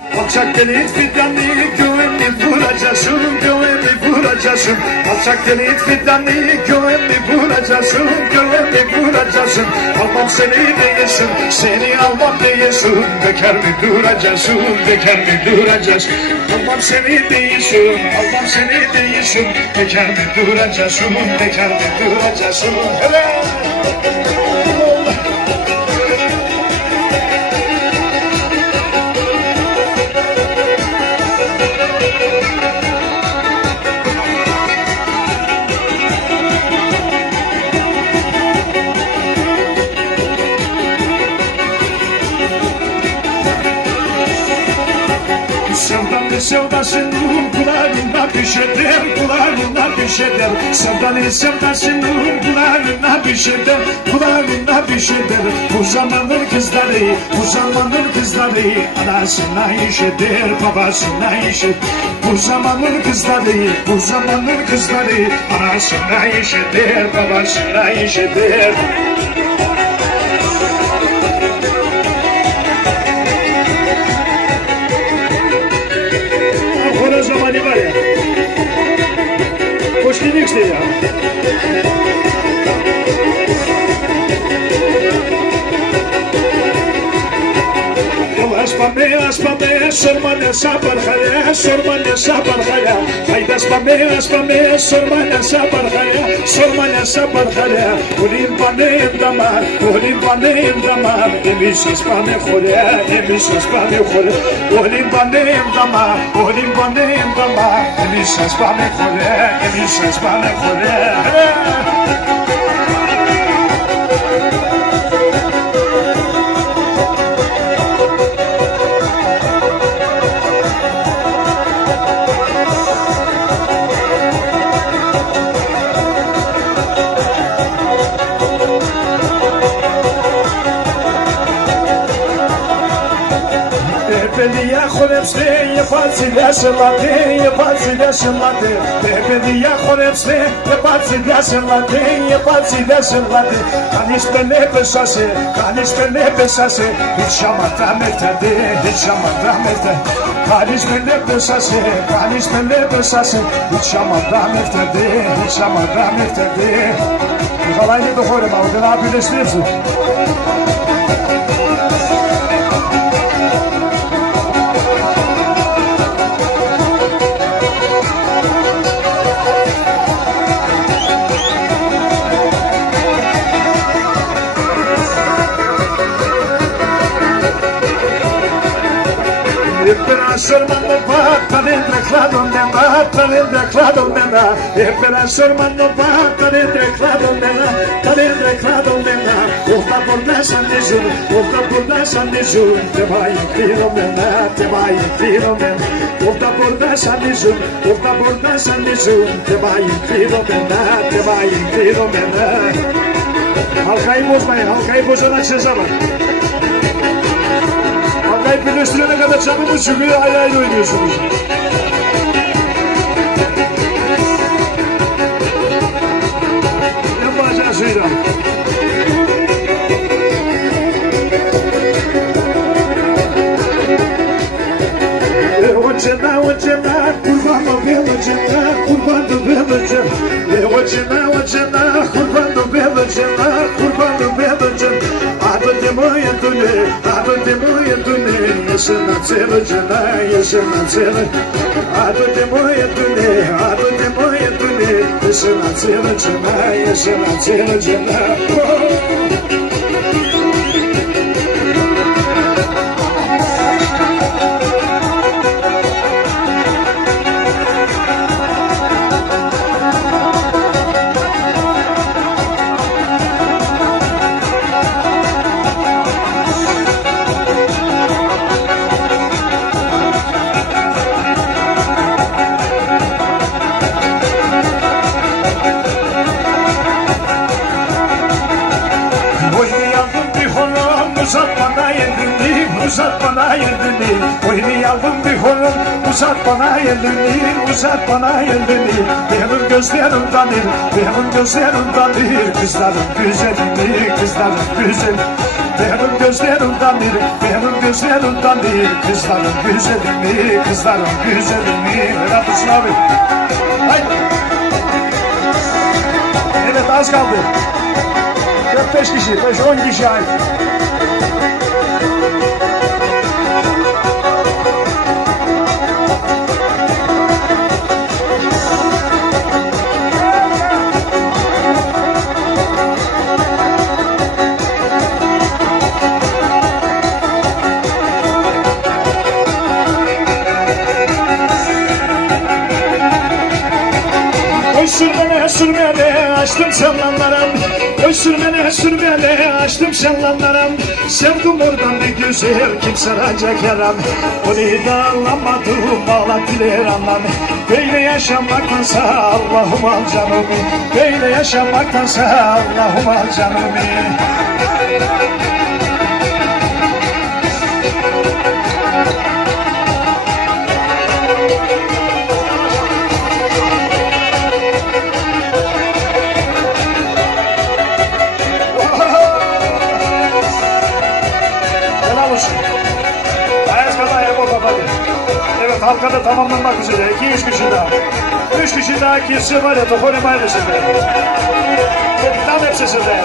Alçak delik fidanı güvenli vuracaksın, güvenli vuracaksın. Alçak delik fidanı güvenli vuracaksın, güvenli vuracaksın. Almam seni değilsin, seni almam değilsin. Bekar mı duracaksın, bekar mı duracaksın. Almam seni değilsin, almam seni değilsin. Bekar mı duracaksın, bekar mı duracaksın. Helal. Sevdasını kulağına düşeder, kulağına düşeder. Sevdasını kulağına düşeder, kulağına düşeder. Bu zamanın kızları, bu zamanın kızları anasına işeder, babasına işeder. Bu zamanın kızları, bu zamanın kızları anasına işeder, babasına işeder. Zamanı var ya. Hoş geldin işte ya. Aspame, sormane sabar khaya, sormane sabar khaya. Hayda aspame, sormane sabar khaya, sormane sabar khaya. Ulim pane endama, emis aspame khore, emis aspame khore. Ulim pane endama, emis aspame khore, emis aspame khore. Bebediya khorepste ye fatsila shlate, ye fatsila shlate. Bebediya khorepste ye fatsila shlate, ye fatsila shlate. Kanish bene pesase, hiç şamata metade, hiç şamata metade. Kanish bene pesase, hiç şamata metade, hiç şamata metade. Kalayını da khorema, o da birleştirsin. Sormano va, talento clado nena, talento clado nena. Espera sormano va, talento clado nena, talento clado nena. Orta por nessa nizun, orta por nessa nizun. Te vai infiro nena, te vai infiro nena. Orta por nessa nizun, orta por nessa nizun. Te vai infiro nena, te vai infiro nena. Halkayı bozmayın, halkayı bozarak ceza var. Halkayı birleştirene kadar çabımız çıkıyor, ayrı ayrı oynuyorsunuz. En bacağı suyla. Ocena, kurban o belocena, kurban o belocena. Ocena, kurban o belocena, kurban o belocena. Adı demoya dune, yaşına celocena, yaşına celocena. Adı demoya dune, yaşına celocena, yaşına celocena. Uzat bana elini, benim gözlerim tanır, kızların güzelini, Benim gözlerimden değil, benim gözlerimden değil. Kızların güzelini, kızların güzelini. Vedat Dursun abi. Haydi. Evet, az kaldı. 45 kişi, 5-10 kişi ait. Sürmene açtım şanlanlarım. Oy sürmene açtım şanlanlarım. Sevdim oradan bir güzel kimse ancak yaram. Onu da anlamadım ağlattılar anlam. Böyle yaşamaktansa Allah'ım al canımı. Böyle yaşamaktansa Allah'ım al canımı. Evet, halkada tamamlanmak üzere. 2-3 kişi daha. 3 kişi daha girse var ya, top oynamayı da şimdi. Tam hepsi sizde.